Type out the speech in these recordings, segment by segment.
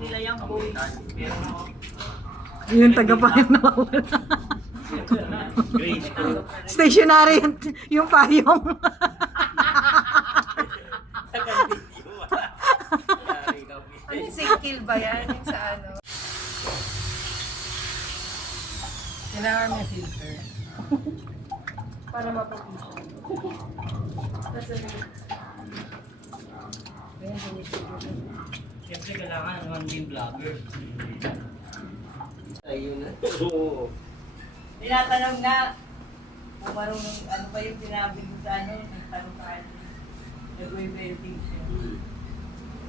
nila yung boy. Yung taga pa yung nawawala. Stationary yung payong. Ano single ba yan? Yung sa ano? Kailangan may filter. Para mapapisa. Siyempre kailangan naman din vlogger. Ayun na. Oo. Tinatanong na kung marunong ano ba yung sinabi mo sa ano, nagtanong sa akin. Nag-welding siya.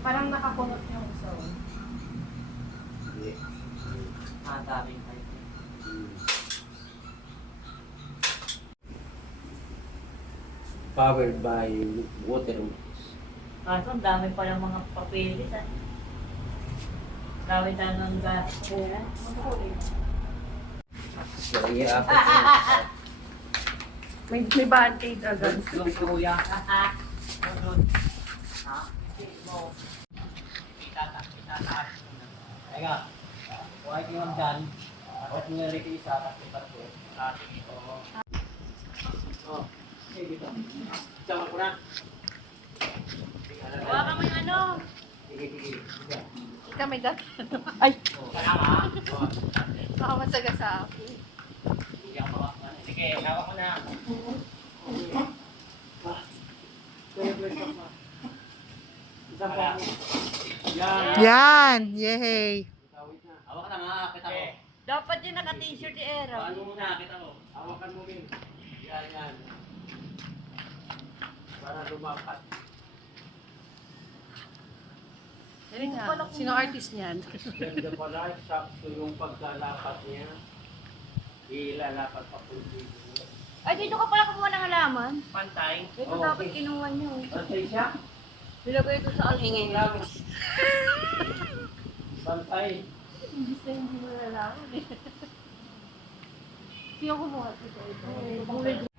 Parang nakakunot yung usaw. Hindi. Daming kayo. Powered by water. Kaso ang dami pa ng mga papeles ah. Dami tayo ng gas. Kaya ako. May band-aid agad. Yung kuya. Ha? Itataas. Teka. Huwag yung dyan. At nga rin isa. Kasi parto. Oo. Oh. Okay, dito. Sama ko na. Hawakan mo yung ano. Sige, sige. Ikaw may dat. Ay! Kalama. Baka masaga sa ako. Sige, hawak ko na. Isang pa. Yan. Yan! Yay! Hawak na nga, kita mo. Dapat yung naka-t-shirt ni Era. Ano muna, kita mo. Hawakan mo min. Yan, yan. Para lumapat. Yan nga. Sino artist niyan? Ganda pala, sakto yung pagkalapat niya. Ilalapat pa po dito. Ay, dito ka pala kumuha ng halaman. Pantay. Ito Okay. dapat kinuha niyo. Bantay siya? Nilagay ito sa alingay. Bantay. Hindi mo nalaman eh. Sino kumuha ito?